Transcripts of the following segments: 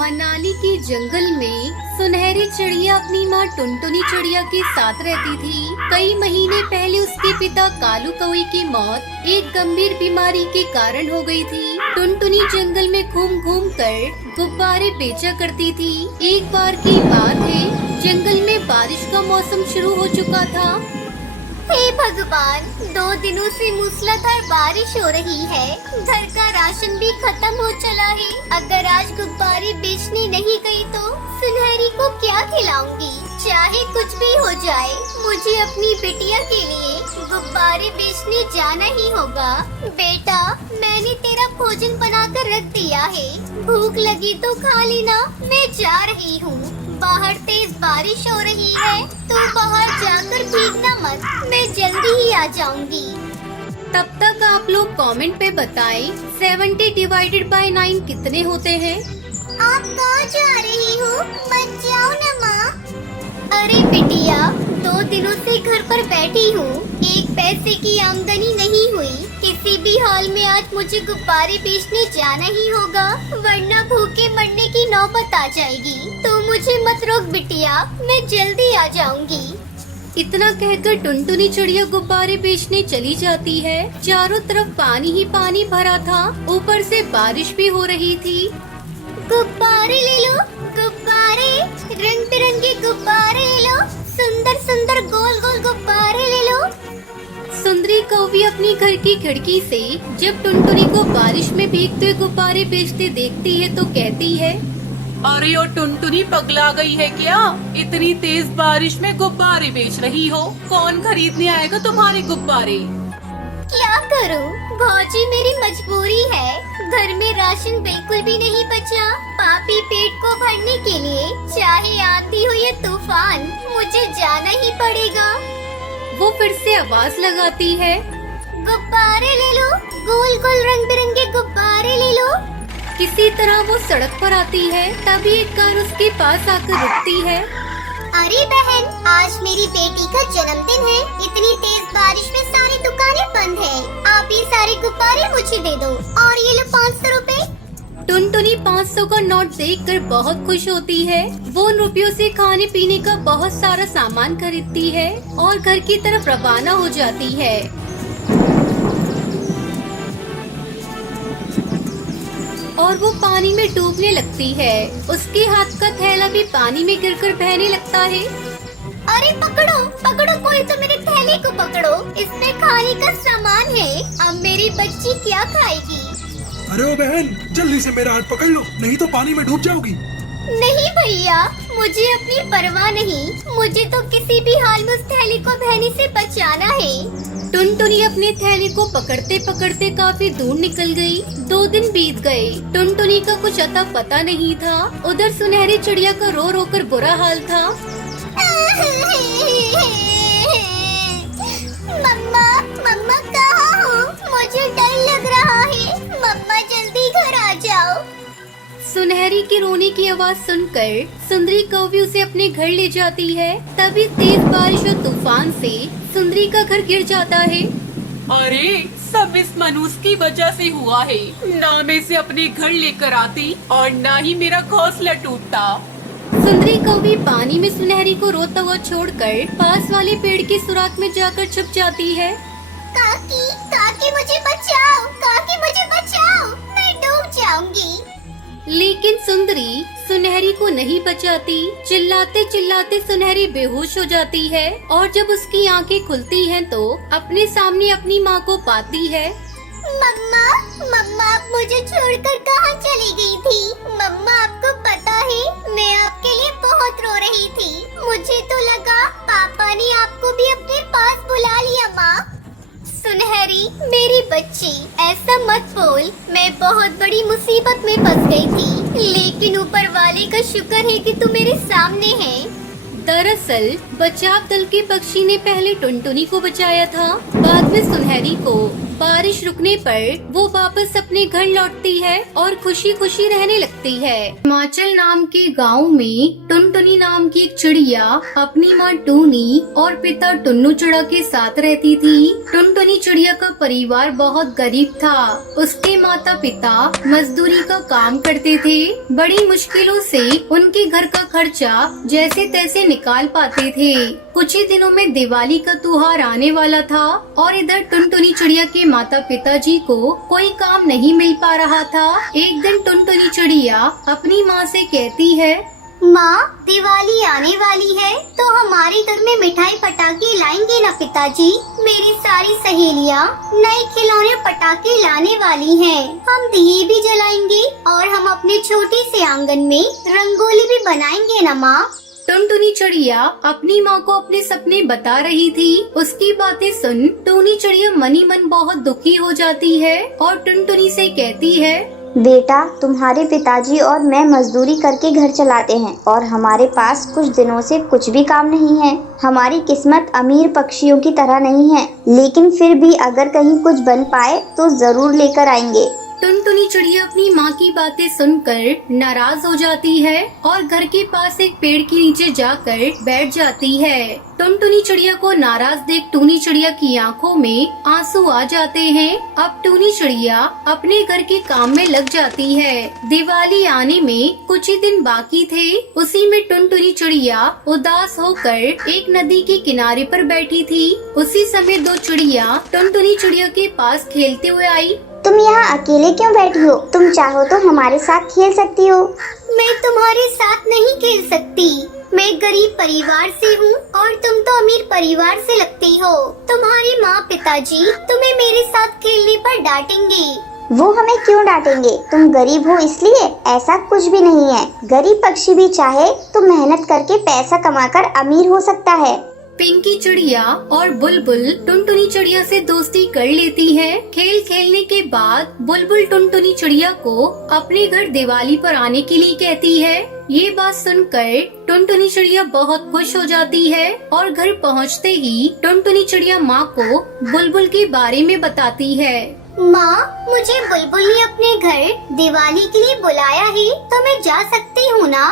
मनाली के जंगल में सुनहरी चिड़िया अपनी माँ टुनटुनी चिड़िया के साथ रहती थी। कई महीने पहले उसके पिता कालू कौवे की मौत एक गंभीर बीमारी के कारण हो गई थी। टुनटुनी जंगल में घूम घूम कर गुब्बारे बेचा करती थी। एक बार की बात है, जंगल में बारिश का मौसम शुरू हो चुका था। हे भगवान, 2 दिनों से मूसलाधार बारिश हो रही है। घर का राशन भी खत्म हो चला है। अगर आज गुब्बारे बेचने नहीं गई तो सुनहरी को क्या खिलाऊंगी? चाहे कुछ भी हो जाए, मुझे अपनी बिटिया के लिए गुब्बारे बेचने जाना ही होगा। बेटा, मैंने तेरा भोजन बनाकर रख दिया है। भूख लगी तो खा लेना। मैं जा रही हूँ। बाहर तेज बारिश हो रही है, तो बाहर जाकर भीगना मत। मैं जल्दी ही आ जाऊंगी। तब तक आप लोग कमेंट पे बताएं 70 डिवाइडेड बाय 9 कितने होते हैं? आप कहाँ जा रही हो? मत जाओ ना माँ। अरे बिटिया, 2 दिनों से घर पर बैठी हूँ। 1 पैसे की आमदनी नहीं हुई। किसी भी हाल में आज मुझे गुब्बारे बेचने जाना ही होगा, वरना भूखे मरने की नौबत आ जाएगी। तो मुझे मत रोक बिटिया, मैं जल्दी आ जाऊंगी। इतना कहकर टुनटुनी चिड़िया गुब्बारे बेचने चली जाती है। चारों तरफ पानी ही पानी भरा था, ऊपर से बारिश भी हो रही थी। गुब्बारे ले लो, गुब्बारे, रंग बिरंगे गुब्बारे ले लो। सुंदर सुंदर गोल गोल गुब्बारे ले लो। सुंदरी कौवी अपनी घर की खिड़की से जब टुनटुनी को बारिश में भीगते हुए गुब्बारे बेचते देखती है तो कहती है, अरे ओ टुनटुनी, पगला गई है क्या? इतनी तेज बारिश में गुब्बारे बेच रही हो? कौन खरीदने आएगा तुम्हारे गुब्बारे? क्या करूं? भौजी, मेरी मजबूरी है। घर में राशन बिल्कुल भी नहीं बचा। पापी पेट को भरने के लिए चाहे आंधी हो या तूफान, मुझे जाना ही पड़ेगा। वो फिर से आवाज लगाती है, गुब्बारे ले लो, गोल गोल रंग बिरंगे गुब्बारे ले लो। किसी तरह वो सड़क पर आती है। तभी एक कार उसके पास आकर रुकती है। अरे बहन, आज मेरी बेटी का जन्मदिन है। इतनी तेज बारिश में सारी दुकानें बंद है। आप ये सारे गुब्बारे मुझे दे दो। और ये लो 500 रुपए। टुनटुनी 500 का नोट देखकर बहुत खुश होती है। वो उन रुपयों से खाने पीने का बहुत सारा सामान खरीदती है और घर की तरफ रवाना हो जाती है। और वो पानी में डूबने लगती है। उसके हाथ का थैला भी पानी में गिरकर बहने लगता है। अरे पकड़ो पकड़ो, कोई तो मेरे थैले को पकड़ो। इसमें खाने का सामान है। अब मेरी बच्ची क्या खाएगी? अरे ओ बहन, जल्दी से मेरा हाथ पकड़ लो, नहीं तो पानी में डूब जाओगी। नहीं भैया, मुझे अपनी परवाह नहीं। मुझे तो किसी भी हाल में उस थैले को बहने से बचाना है। टुनटुनी अपने थैले को पकड़ते पकड़ते काफी दूर निकल गई। 2 दिन बीत गए। टुनटुनी का कुछ अता पता नहीं था। उधर सुनहरी चिड़िया का रो रो कर बुरा हाल था। मम्मा, मम्मा कहाँ हो? मुझे डर लग रहा है। मम्मा जल्दी घर आ जाओ। सुनहरी की रोने की आवाज सुनकर सुंदरी कौवी उसे अपने घर ले जाती है। तभी तेज बारिश और तूफान से सुंदरी का घर गिर जाता है। अरे, सब इस मनुष्य की वजह से हुआ है। ना मैं इसे अपने घर लेकर आती और ना ही मेरा घोंसला टूटता। सुंदरी कौवी पानी में सुनहरी को रोता हुआ छोड़कर पास वाले पेड़ के सुराख में जाकर छुप जाती है। काकी, काकी मुझे बचाओ, काकी मुझे बचाओ, मैं डूब जाऊंगी। लेकिन सुंदरी सुनहरी को नहीं बचाती। चिल्लाते चिल्लाते सुनहरी बेहोश हो जाती है और जब उसकी आंखें खुलती हैं तो अपने सामने अपनी माँ को पाती है। मम्मा, मम्मा आप मुझे छोड़कर कहाँ चली गई थी? मम्मा, आपको पता है मैं आपके लिए बहुत रो रही थी। मुझे तो लगा पापा ने आपको भी अपने पास बुला लिया। माँ, सुनहरी मेरी बच्ची, ऐसा मत बोल। मैं बहुत बड़ी मुसीबत में फंस गई थी, लेकिन ऊपर वाले का शुक्र है कि तू मेरे सामने है। दरअसल बचाव दल के पक्षी ने पहले टुनटुनी को बचाया था। बाद में सुनहरी को बारिश रुकने पर वो वापस अपने घर लौटती है और खुशी खुशी रहने लगती है। हिमाचल नाम के गांव में टुनटुनी नाम की एक चिड़िया अपनी माँ टूनी और पिता टुन्नू चिड़ा के साथ रहती थी। टुनटुनी चिड़िया का परिवार बहुत गरीब था। उसके माता पिता मजदूरी का काम करते थे। बड़ी मुश्किलों से उनके घर का खर्चा जैसे तैसे निकाल पाते थे। कुछ ही दिनों में दिवाली का त्योहार आने वाला था और इधर टुनटुनी चिड़िया के माता पिताजी को कोई काम नहीं मिल पा रहा था। एक दिन टुनटुनी चिड़िया अपनी माँ से कहती है, माँ, दिवाली आने वाली है तो हमारे घर में मिठाई पटाखे लाएंगे ना पिताजी। मेरी सारी सहेलियाँ नए खिलौने पटाखे लाने वाली हैं। हम दिए भी जलाएंगे और हम अपने छोटे से आंगन में रंगोली भी बनाएंगे ना माँ। टुनटुनी चिड़िया अपनी माँ को अपने सपने बता रही थी। उसकी बातें सुन टूनी चिड़िया मनी मन बहुत दुखी हो जाती है और टुनटुनी से कहती है, बेटा, तुम्हारे पिताजी और मैं मजदूरी करके घर चलाते हैं और हमारे पास कुछ दिनों से कुछ भी काम नहीं है। हमारी किस्मत अमीर पक्षियों की तरह नहीं है, लेकिन फिर भी अगर कहीं कुछ बन पाए तो जरूर लेकर आएंगे। टुनटुनी चिड़िया अपनी माँ की बातें सुनकर नाराज हो जाती है और घर के पास एक पेड़ के नीचे जाकर बैठ जाती है। टुनटुनी चिड़िया को नाराज देख टूनी चिड़िया की आंखों में आंसू आ जाते हैं। अब टूनी चिड़िया अपने घर के काम में लग जाती है। दिवाली आने में कुछ ही दिन बाकी थे। उसी में टुनटुनी चिड़िया उदास होकर एक नदी के किनारे पर बैठी थी। उसी समय दो चिड़िया टुनटुनी चिड़िया के पास खेलते हुए आई। तुम यहाँ अकेले क्यों बैठी हो? तुम चाहो तो हमारे साथ खेल सकती हो। मैं तुम्हारे साथ नहीं खेल सकती। मैं गरीब परिवार से हूँ और तुम तो अमीर परिवार से लगती हो। तुम्हारी माँ पिताजी तुम्हें मेरे साथ खेलने पर डांटेंगे। वो हमें क्यों डांटेंगे? तुम गरीब हो इसलिए? ऐसा कुछ भी नहीं है। गरीब पक्षी भी चाहे तो मेहनत करके पैसा कमाकर अमीर हो सकता है। पिंकी चिड़िया और बुलबुल टुनटुनी चिड़िया से दोस्ती कर लेती है। खेल खेलने के बाद बुलबुल टुनटुनी चिड़िया को अपने घर दिवाली पर आने के लिए कहती है। ये बात सुनकर टुनटुनी चिड़िया बहुत खुश हो जाती है और घर पहुंचते ही टुनटुनी चिड़िया माँ को बुलबुल के बारे में बताती है। माँ, मुझे बुलबुल ने अपने घर दिवाली के लिए बुलाया है तो मैं जा सकती हूँ ना?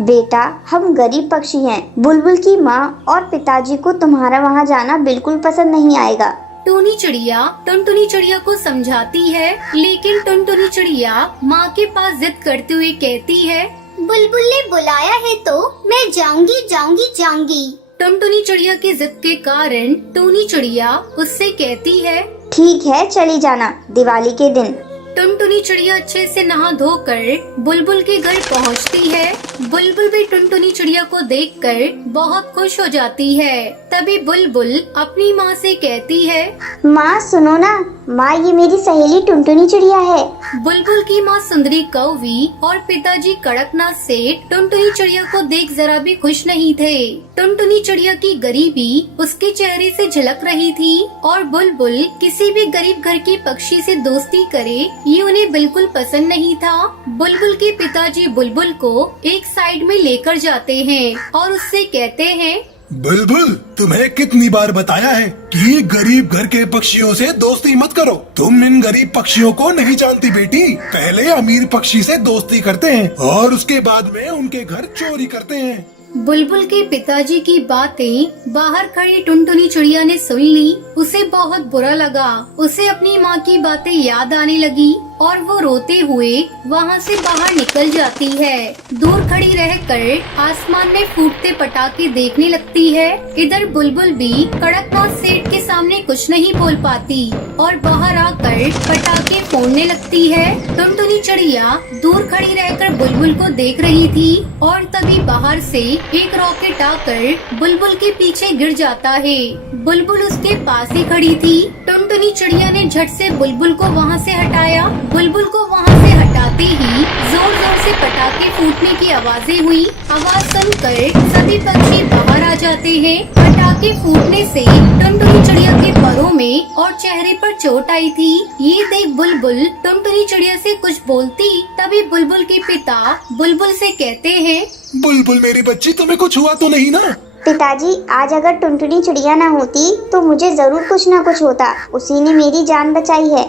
बेटा, हम गरीब पक्षी हैं। बुलबुल की माँ और पिताजी को तुम्हारा वहाँ जाना बिल्कुल पसंद नहीं आएगा। टूनी चिड़िया टुनटुनी चिड़िया को समझाती है, लेकिन टुनटुनी चिड़िया माँ के पास जिद करते हुए कहती है, बुलबुल ने बुलाया है तो मैं जाऊंगी जाऊंगी जाऊंगी। टुनटुनी चिड़िया की जिद के कारण टूनी चिड़िया उससे कहती है, ठीक है, चली जाना दिवाली के दिन। टुनटुनी चिड़िया अच्छे से नहा धोकर बुलबुल के घर पहुंचती है। बुलबुल भी टुनटुनी चिड़िया को देखकर बहुत खुश हो जाती है। तभी बुलबुल अपनी माँ से कहती है, माँ सुनो ना, माँ ये मेरी सहेली टुनटुनी चिड़िया है। बुलबुल की माँ सुंदरी कौवी और पिताजी कड़कनाथ सेठ टुनटुनी चिड़िया को देख जरा भी खुश नहीं थे। टुनटुनी चिड़िया की गरीबी उसके चेहरे से झलक रही थी और बुलबुल किसी भी गरीब घर के पक्षी से दोस्ती करे ये उन्हें बिल्कुल पसंद नहीं था। बुलबुल के पिताजी बुलबुल को एक साइड में लेकर जाते हैं और उससे कहते हैं, बुलबुल, तुम्हें कितनी बार बताया है कि गरीब घर के पक्षियों से दोस्ती मत करो। तुम इन गरीब पक्षियों को नहीं जानती बेटी। पहले अमीर पक्षी से दोस्ती करते हैं और उसके बाद में उनके घर चोरी करते हैं। बुलबुल के पिताजी की बातें बाहर खड़ी टुनटुनी चिड़िया ने सुन ली। उसे बहुत बुरा लगा। उसे अपनी माँ की बातें याद आने लगी और वो रोते हुए वहाँ से बाहर निकल जाती है। दूर खड़ी रहकर आसमान में फूटते पटाखे देखने लगती है। इधर बुलबुल भी कड़कनाथ सेठ के सामने कुछ नहीं बोल पाती और बाहर आकर पटाखे फोड़ने लगती है। टुनटुनी चिड़िया दूर खड़ी रहकर बुलबुल को देख रही थी और तभी बाहर से एक रॉकेट आकर बुलबुल के पीछे गिर जाता है। बुलबुल उसके पास ही खड़ी थी। टुनटुनी चिड़िया ने झट से बुलबुल को वहाँ से हटाया। बुलबुल को वहाँ से हटाते ही जोर जोर से पटाखे फूटने की आवाजें हुई। आवाज सुनकर सभी पक्षी बाहर आ जाते हैं। पटाखे फूटने से टुनटुनी चिड़िया के परों में और चेहरे पर चोट आई थी। ये देख बुलबुल टुनटुनी चिड़िया से कुछ बोलती, तभी बुलबुल के पिता बुलबुल से कहते हैं, बुलबुल मेरी बच्ची, तुम्हें कुछ हुआ तो नहीं ना? पिताजी, आज अगर टुनटुनी चिड़िया ना होती तो मुझे जरूर कुछ ना कुछ होता। उसी ने मेरी जान बचाई है।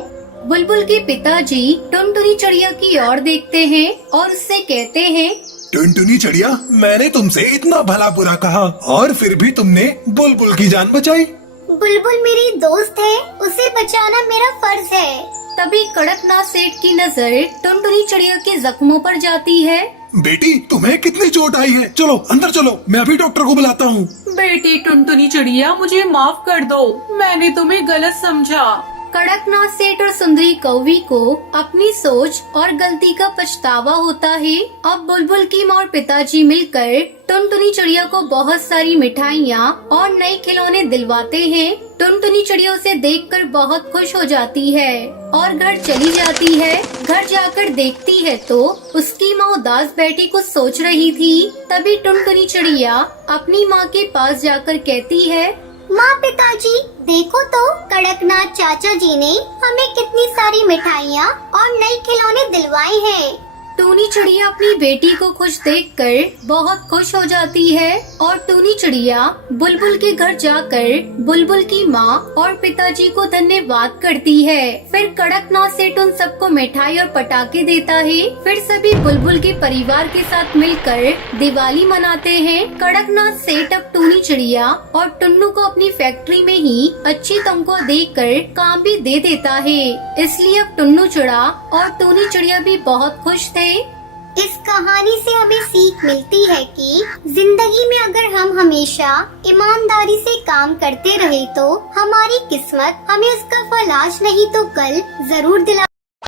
बुलबुल के पिताजी टुनटुनी चिड़िया की ओर देखते हैं और उससे कहते हैं, टुनटुनी चिड़िया, मैंने तुमसे इतना भला बुरा कहा और फिर भी तुमने बुलबुल की जान बचाई। बुलबुल मेरी दोस्त है, उसे बचाना मेरा फर्ज है। तभी कड़कनाथ सेठ की नजर टुनटुनी चिड़िया के जख्मों पर जाती है। बेटी, तुम्हें कितनी चोट आई है? चलो अंदर चलो, मैं अभी डॉक्टर को बुलाता हूँ। बेटी टुनटुनी चिड़िया, मुझे माफ कर दो, मैंने तुम्हें गलत समझा। कड़कनाथ सेठ और सुंदरी कौवी को अपनी सोच और गलती का पछतावा होता है। अब बुलबुल की माँ और पिताजी मिलकर टुनटुनी चिड़िया को बहुत सारी मिठाइयाँ और नए खिलौने दिलवाते हैं। टुनटुनी चिड़िया उसे देखकर बहुत खुश हो जाती है और घर चली जाती है। घर जाकर देखती है तो उसकी माँ उदास बैठी कुछ सोच रही थी। तभी टुनटुनी चिड़िया अपनी माँ के पास जाकर कहती है, माँ, पिताजी, देखो तो कड़कनाथ चाचा जी ने हमें कितनी सारी मिठाइयाँ और नए खिलौने दिलवाए हैं। टूनी चिड़िया अपनी बेटी को खुश देखकर बहुत खुश हो जाती है और टूनी चिड़िया बुलबुल के घर जाकर बुलबुल की माँ और पिताजी को धन्यवाद करती है। फिर कड़कनाथ सेठ उन सबको मिठाई और पटाखे देता है। फिर सभी बुलबुल के परिवार के साथ मिलकर दिवाली मनाते हैं। कड़कनाथ सेठ अब टूनी चिड़िया और टुन्नू को अपनी फैक्ट्री में ही अच्छी तनख्वाह देकर काम भी दे देता है। इसलिए अब टुन्नू चिड़ा और टूनी चिड़िया भी बहुत खुश थे। इस कहानी से हमें सीख मिलती है कि जिंदगी में अगर हम हमेशा ईमानदारी से काम करते रहे तो हमारी किस्मत हमें उसका फल आज नहीं तो कल जरूर दिला